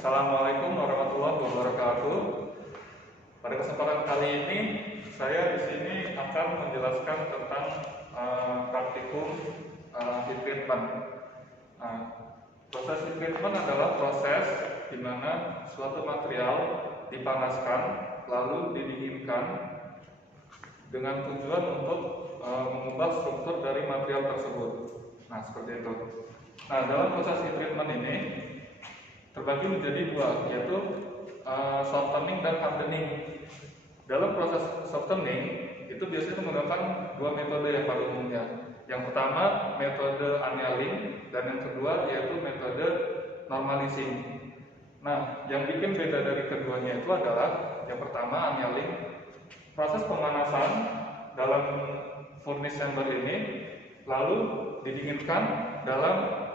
Assalamualaikum warahmatullahi wabarakatuh. Pada kesempatan kali ini, saya di sini akan menjelaskan tentang praktikum heat treatment. Proses heat treatment adalah proses di mana suatu material dipanaskan lalu didinginkan dengan tujuan untuk mengubah struktur dari material tersebut. Nah, seperti itu. Nah, dalam proses heat treatment ini terbagi menjadi dua, yaitu softening dan hardening. Dalam proses softening itu biasanya menggunakan dua metode yang pada umumnya. Yang pertama metode annealing dan yang kedua yaitu metode normalizing. Nah, yang bikin beda dari keduanya itu adalah yang pertama annealing. Proses pemanasan dalam furnace chamber ini lalu didinginkan dalam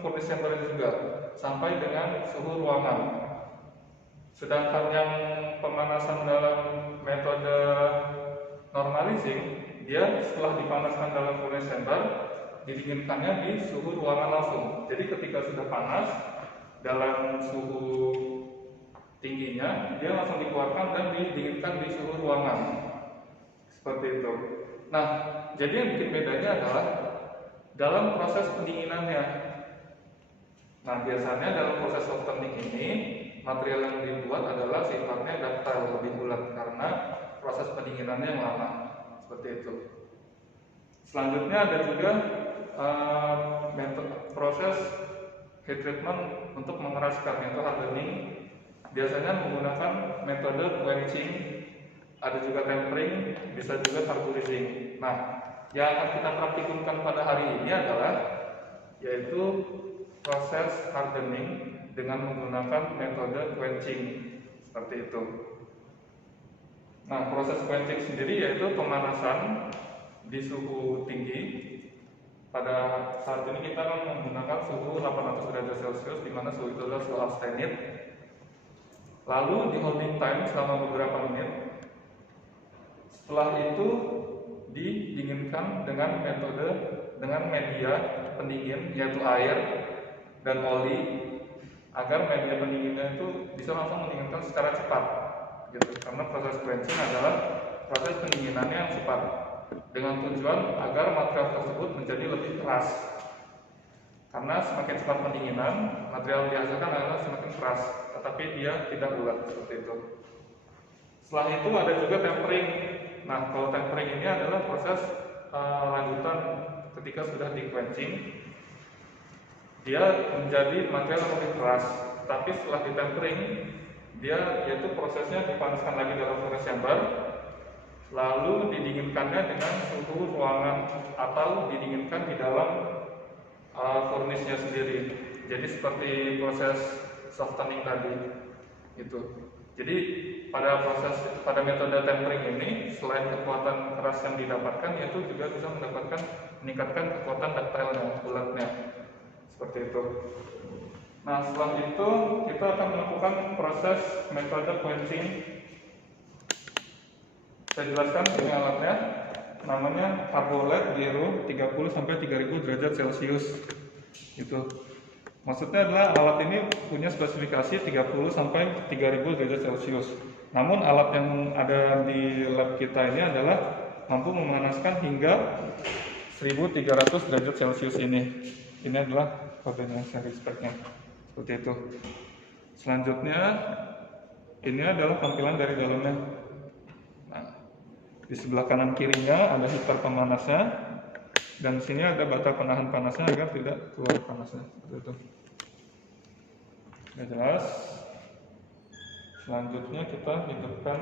furnace chamber ini juga sampai dengan suhu ruangan. Sedangkan yang pemanasan dalam metode normalizing, dia setelah dipanaskan dalam furnace chamber didinginkannya di suhu ruangan langsung. Jadi ketika sudah panas dalam suhu tingginya, dia langsung dikeluarkan dan didinginkan di suhu ruangan. Seperti itu. Nah, jadi yang bikin bedanya adalah dalam proses pendinginannya. Nah, biasanya dalam proses softening ini material yang dibuat adalah sifatnya ductile, lebih bulat karena proses pendinginannya yang lama. Seperti itu. Selanjutnya ada juga proses heat treatment untuk mengeraskan, yaitu hardening. Biasanya menggunakan metode quenching, ada juga tempering, bisa juga carburizing. Nah, yang akan kita praktikumkan pada hari ini adalah yaitu proses hardening dengan menggunakan metode quenching, seperti itu. Nah, proses quenching sendiri yaitu pemanasan di suhu tinggi. Pada saat ini kita akan menggunakan suhu 800 derajat Celcius, di mana suhu itu adalah suhu austenit. Lalu di holding time selama beberapa menit. Setelah itu didinginkan dengan media pendingin yaitu air dan oli agar media pendinginnya itu bisa langsung mendinginkan secara cepat gitu. Karena proses quenching adalah proses pendinginannya yang cepat dengan tujuan agar material tersebut menjadi lebih keras. Karena semakin cepat pendinginan, material yang dihasilkan adalah semakin keras, tetapi dia tidak bulat seperti itu. Setelah itu ada juga tempering. Nah, kalau tempering ini adalah proses lanjutan ketika sudah di quenching, dia menjadi material yang lebih keras. Tapi setelah di tempering, dia yaitu prosesnya dipanaskan lagi dalam furnace chamber, lalu didinginkannya dengan suhu ruangan atau didinginkan di dalam furnace-nya sendiri. Jadi seperti proses softening tadi itu. Jadi pada metode tempering ini selain kekuatan keras yang didapatkan, yaitu juga bisa meningkatkan kekuatan ductile-nya, bulatnya. Seperti itu. Nah, setelah itu kita akan melakukan proses metode quenching. Saya jelaskan ini alatnya. Namanya Carbolite Giro 30 sampai 3000 derajat Celcius. Itu. Maksudnya adalah alat ini punya spesifikasi 30 sampai 3000 derajat Celcius. Namun alat yang ada di lab kita ini adalah mampu memanaskan hingga 1300 derajat Celcius ini. Ini adalah kodenya, seri speknya. Seperti itu. Selanjutnya ini adalah tampilan dari dalamnya. Nah, di sebelah kanan kirinya ada heater pemanasnya, dan di sini ada bata penahan panasnya agar tidak keluar panasnya. Seperti itu. Sudah jelas. Selanjutnya kita hidupkan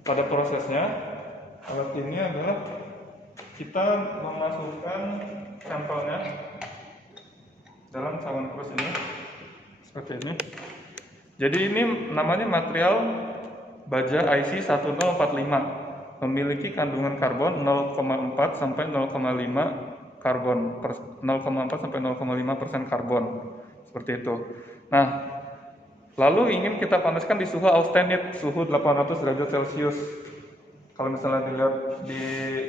pada prosesnya, alat ini adalah kita memasukkan sampelnya dalam saung krus ini seperti ini. Jadi ini namanya material baja IC 1045, memiliki kandungan karbon 0,4 sampai 0,5 karbon, 0,4 sampai 0,5% karbon, seperti itu. Nah, Lalu ingin kita panaskan di suhu austenit, suhu 800 derajat Celcius. Kalau misalnya dilihat di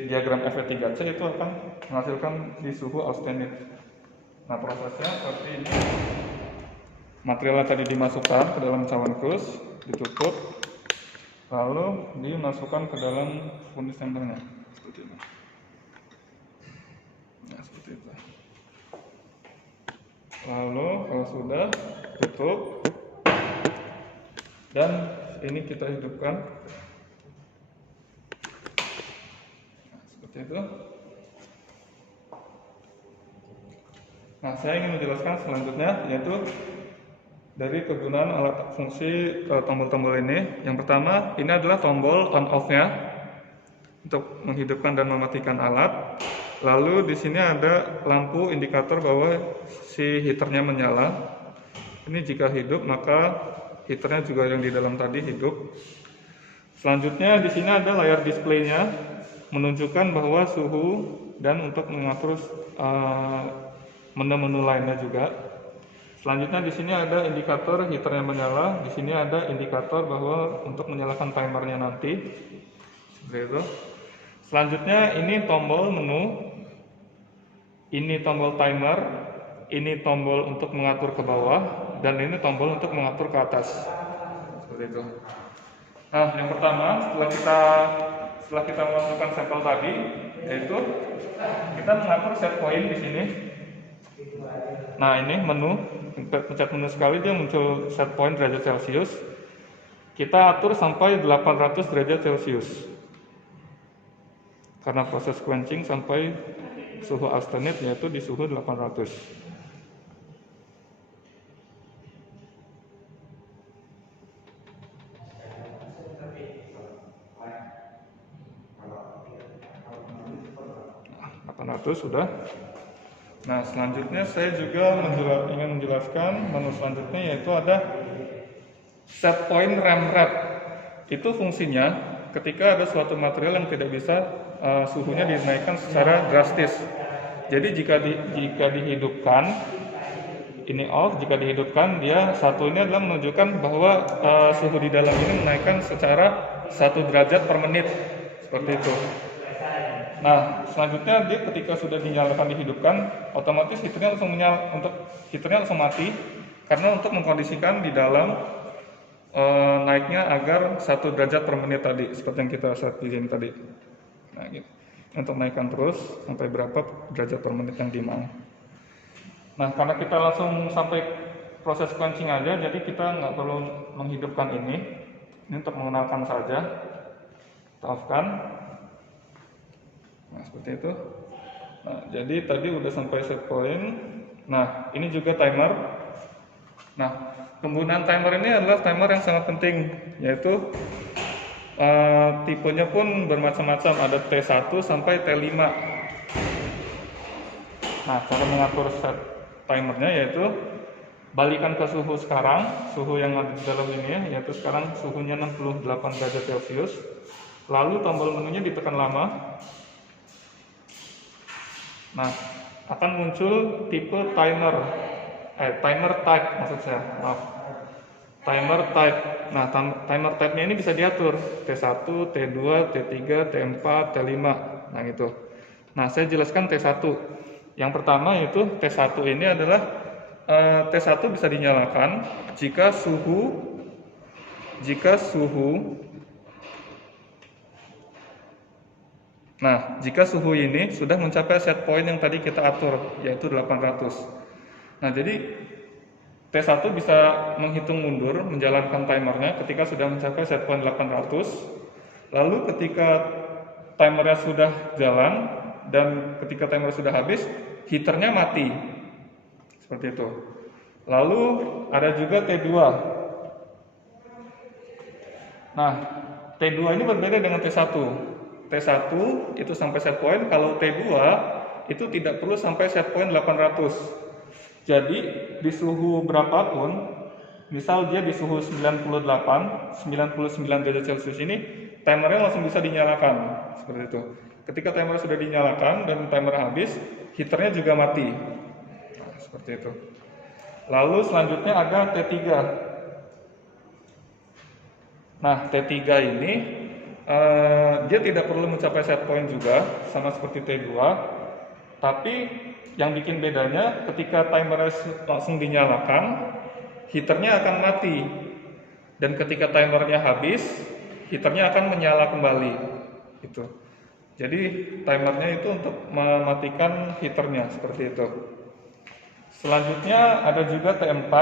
diagram Fe3C itu akan menghasilkan di suhu austenit. Nah, prosesnya seperti ini. Materialnya tadi dimasukkan ke dalam cawan kus, ditutup, lalu dimasukkan ke dalam furnace chambernya seperti ini. Nah, seperti itu. Lalu kalau sudah tutup, dan ini kita hidupkan. Nah, seperti itu. Nah, saya ingin menjelaskan selanjutnya, yaitu dari kegunaan alat fungsi tombol-tombol ini. Yang pertama, ini adalah tombol on off-nya untuk menghidupkan dan mematikan alat. Lalu di sini ada lampu indikator bahwa si heaternya menyala. Ini jika hidup, maka heaternya juga yang di dalam tadi hidup. Selanjutnya di sini ada layar displaynya menunjukkan bahwa suhu dan untuk mengatur menu-menu lainnya juga. Selanjutnya di sini ada indikator heaternya menyala. Di sini ada indikator bahwa untuk menyalakan timernya nanti. Seperti itu. Selanjutnya ini tombol menu. Ini tombol timer. Ini tombol untuk mengatur ke bawah dan ini tombol untuk mengatur ke atas. Seperti itu. Nah, yang pertama setelah kita memasukkan sampel tadi, yaitu kita mengatur set point di sini. Nah, ini menu, pencet menu sekali dia muncul set point derajat Celcius. Kita atur sampai 800 derajat Celcius. Karena proses quenching sampai suhu austenit yaitu di suhu 800. Nah, 800 sudah. Nah, selanjutnya saya juga ingin menjelaskan menu selanjutnya, yaitu ada set point RAM rate. Itu fungsinya ketika ada suatu material yang tidak bisa suhunya dinaikkan secara drastis. Jadi jika dihidupkan, ini off, jika dihidupkan dia satu ini adalah menunjukkan bahwa suhu di dalam ini menaikkan secara 1 derajat per menit, seperti itu. Nah, selanjutnya dia ketika sudah dinyalakan dihidupkan, otomatis heaternya langsung mati karena untuk mengkondisikan di dalam naiknya agar 1 derajat per menit tadi, seperti yang kita set di sini tadi. Nah, gitu. Untuk naikkan terus sampai berapa derajat per menit yang dimau. Nah, karena kita langsung sampai proses quenching aja, jadi kita nggak perlu menghidupkan ini. Ini untuk mengenalkan saja. Kita off-kan. Nah, seperti itu. Nah, jadi tadi udah sampai set point. Nah, ini juga timer. Nah, penggunaan timer ini adalah timer yang sangat penting, yaitu tipenya pun bermacam-macam, ada T1 sampai T5. Nah, cara mengatur set timernya yaitu balikan ke suhu sekarang, suhu yang ada di dalam ini ya, yaitu sekarang suhunya 68 derajat Celcius. Lalu tombol menunya ditekan lama. Nah, akan muncul tipe timer type maksud saya, maaf. Timer type. Nah, timer type-nya ini bisa diatur T1, T2, T3, T4, T5. Nah, gitu. Nah, saya jelaskan T1. Yang pertama yaitu T1 ini adalah T1 bisa dinyalakan jika suhu ini sudah mencapai set point yang tadi kita atur, yaitu 800. Nah, jadi T1 bisa menghitung mundur, menjalankan timernya ketika sudah mencapai set point 800. Lalu ketika timernya sudah jalan dan ketika timer sudah habis, heaternya mati. Seperti itu. Lalu ada juga T2. Nah, T2 ini berbeda dengan T1. T1 itu sampai set point, kalau T2 itu tidak perlu sampai set point 800. Jadi di suhu berapapun, misal dia di suhu 99 derajat Celcius ini, timernya langsung bisa dinyalakan, seperti itu. Ketika timer sudah dinyalakan dan timer habis, heaternya juga mati. Nah, seperti itu. Lalu selanjutnya ada T3. Nah, T3 ini dia tidak perlu mencapai set point juga, sama seperti T2. Tapi yang bikin bedanya ketika timer langsung dinyalakan, heaternya akan mati. Dan ketika timernya habis, heaternya akan menyala kembali. Gitu. Jadi timernya itu untuk mematikan heaternya seperti itu. Selanjutnya ada juga T4.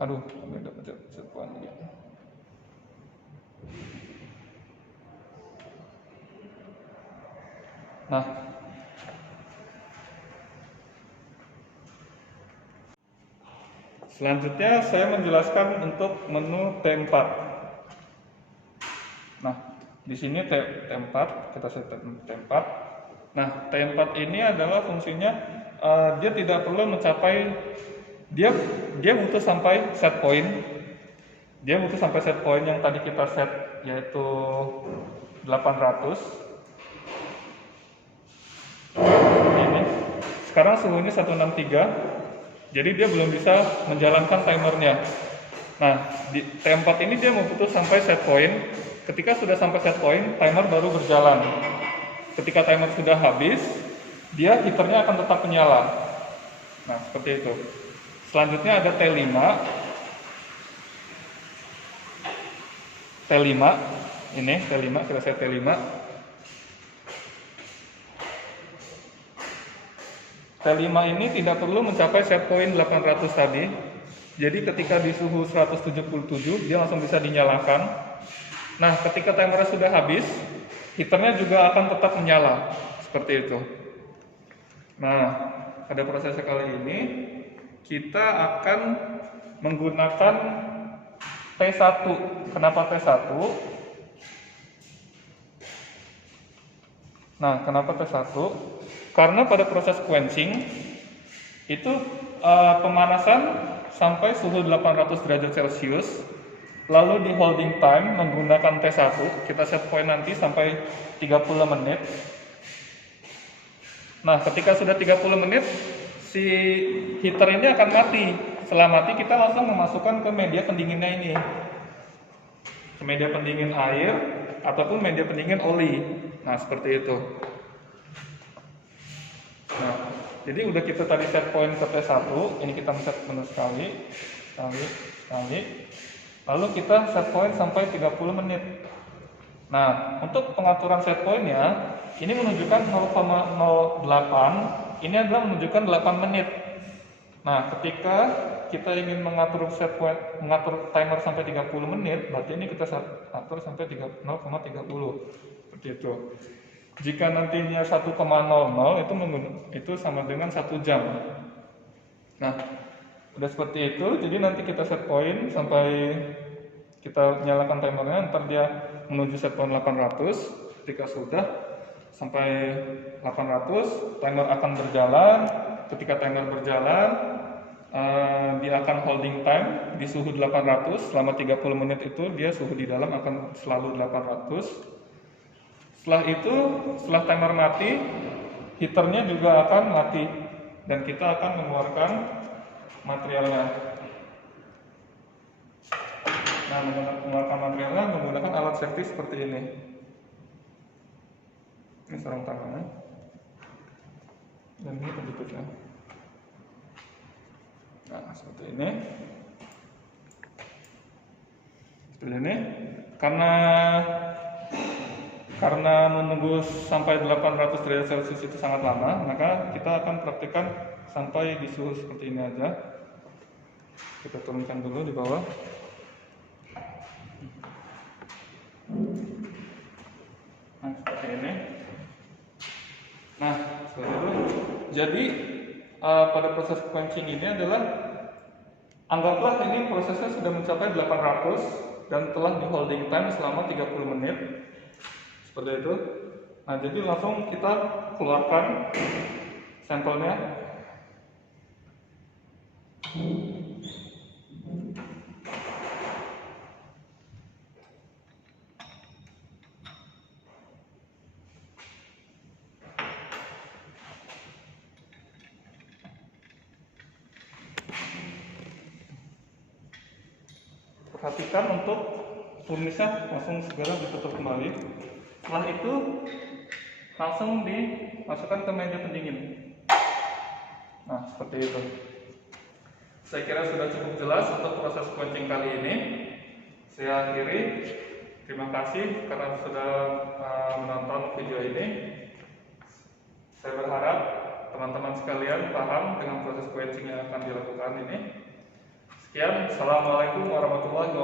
Aduh, ini udah pencet point lagi. Nah, selanjutnya saya menjelaskan untuk menu T4. Nah, di sini T4, kita set T4. Nah, T4 ini adalah fungsinya dia tidak perlu mencapai dia butuh sampai set point. Dia butuh sampai set point yang tadi kita set yaitu 800. Ini. Sekarang suhunya 163. Jadi dia belum bisa menjalankan timernya. Nah, di T4 ini dia membutuh sampai set point. Ketika sudah sampai set point, timer baru berjalan. Ketika timer sudah habis, dia heaternya akan tetap menyala. Nah, seperti itu. Selanjutnya ada T5. T5, ini T5, kita set T5. T5 ini tidak perlu mencapai set point 800 tadi. Jadi ketika di suhu 177, dia langsung bisa dinyalakan. Nah, ketika timernya sudah habis, heaternya juga akan tetap menyala. Seperti itu. Nah, pada prosesnya kali ini, kita akan menggunakan T1. Kenapa T1? Nah, kenapa T1? Karena pada proses quenching itu pemanasan sampai suhu 800 derajat Celcius, lalu di holding time menggunakan T1, kita set point nanti sampai 30 menit. Nah, ketika sudah 30 menit, si heater ini akan mati. Setelah mati, kita langsung memasukkan ke media pendinginnya ini. Ke media pendingin air, ataupun media pendingin oli. Nah, seperti itu. Nah, jadi udah kita tadi set point ke T1, ini kita set menu sekali. Lalu kita set point sampai 30 menit. Nah, untuk pengaturan set pointnya, ini menunjukkan 0,08, ini adalah menunjukkan 8 menit. Nah, ketika kita ingin mengatur set point, mengatur timer sampai 30 menit, berarti ini kita atur sampai 0,30. Seperti itu. Jika nantinya 1,00 itu sama dengan 1 jam. Nah, udah seperti itu, jadi nanti kita set point sampai kita nyalakan timernya, ntar dia menuju set point 800. Ketika sudah sampai 800, timer akan berjalan. Ketika timer berjalan, dia akan holding time di suhu 800 selama 30 menit itu dia suhu di dalam akan selalu 800. Setelah itu, setelah timer mati, heaternya juga akan mati dan kita akan mengeluarkan materialnya. Nah, mengeluarkan materialnya menggunakan alat safety seperti ini. Ini sarung tangannya dan ini penjepitnya. Nah, seperti ini. Seperti ini. Karena menunggu sampai 800 derajat Celcius itu sangat lama, maka kita akan praktikkan sampai di suhu seperti ini aja. Kita turunkan dulu di bawah. Nah, seperti ini. Nah, seperti itu. Jadi pada proses quenching ini adalah, anggaplah ini prosesnya sudah mencapai 800 dan telah di holding time selama 30 menit. Seperti itu. Nah, jadi langsung kita keluarkan sampelnya. Perhatikan untuk tumisnya langsung segera ditutup kembali. Setelah itu langsung dimasukkan ke media pendingin. Nah, seperti itu. Saya kira sudah cukup jelas untuk proses quenching kali ini. Saya akhiri. Terima kasih karena sudah menonton video ini. Saya berharap teman-teman sekalian paham dengan proses quenching yang akan dilakukan ini. Sekian, Assalamualaikum warahmatullahi wabarakatuh.